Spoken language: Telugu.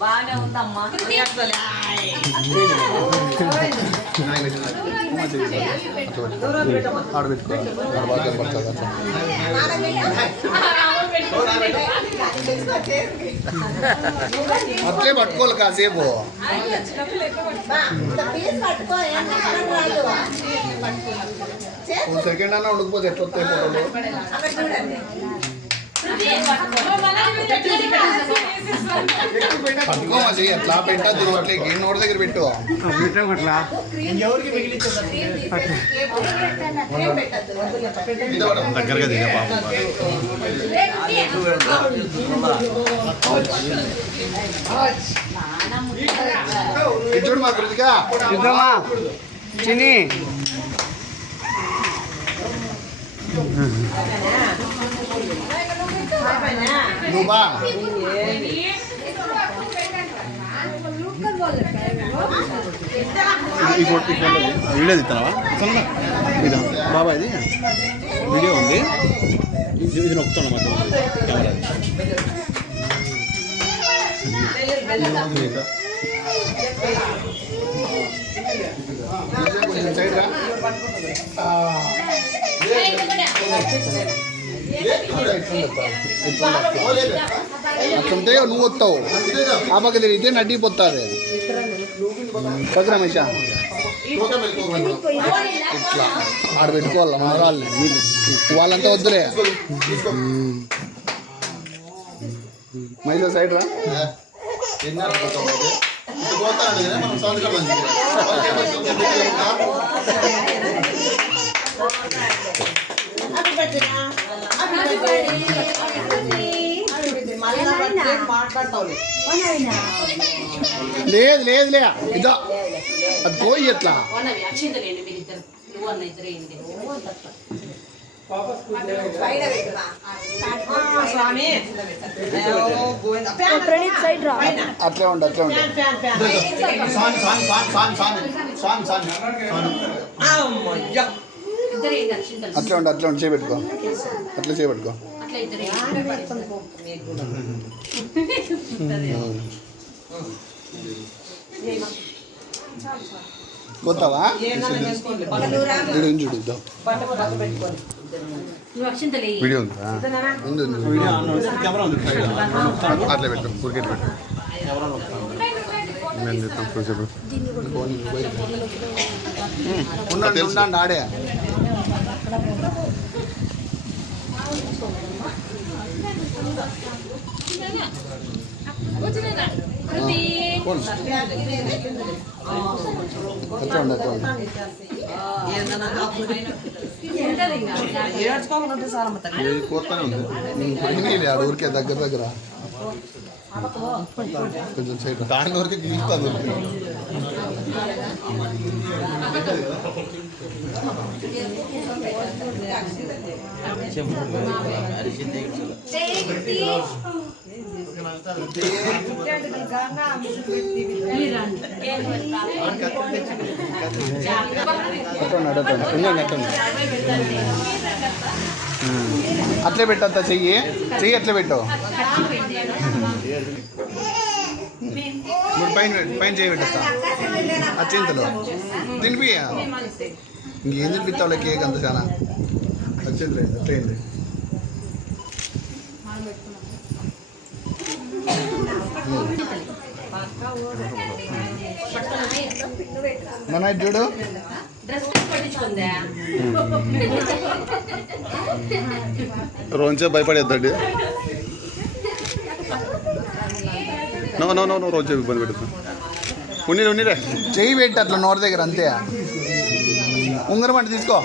బాగానే ఉందమ్మా. అట్లే పట్టుకోవాలి కాసేపు. సెకండ్ అన్న ఉడికిపోతే ఎట్లా వస్తాయి ఫోటోలు. పట్టుకోమది ఎట్లా పెట్టా తిరగట్లే గేమ్ నోటి దగ్గర పెట్టు. అట్లా దగ్గరగా దిగా పాపం. చూడు మా కృతిక చిన్ని నువ్వా వీడియో తీస్తావా బాబా? ఇది వీడియో ఉంది, ఇది నొక్కుతున్నా మాకు కెమెరా. అట్లుంటే నువ్వు వస్తావు ఆ పక్క తిరిగితే నడ్డిపోతుంది కదా రమేష. ఇట్లా ఆడ పెట్టుకోవాలి మా వాళ్ళు, వాళ్ళంతా వద్దులే. మైలో సైడ్ రా. లేదు లేదులే ఇదో అది పోయి ఎట్లా అట్లే ఉండు అట్లే ఉండు. అట్లే ఉండు అట్లే ఉండు. చేపెట్టుకో అట్లా చేపెట్టుకో. పోతావా చూడు వీడియో ఉందా? అట్లా పెట్టు క్రికెట్ పెట్టు. ఉండండి ఆడే. ఊరికే దగ్గర దగ్గర కొంచెం సైడ్ దాని వరకు గీస్తుంది. అట్లే పెట్టద్దా చెయ్యి చెయ్యి అట్లే పెట్టు. పైన పైన చేయి పెట్టా అచ్చింతలో తినిపి. ఇంకేం తినిపిస్తావులే కేక్ అంత చాలా అచ్చింది లేదు అట్లయింది. మన చూడు రోజే భయపడేద్దండి. నో నో నో రోజే ఇబ్బంది పెడుతుంది. ఉన్నీరే చెయ్యి పెట్టి అట్లా నోరు దగ్గర అంతే. ఉంగరం అంటే తీసుకో.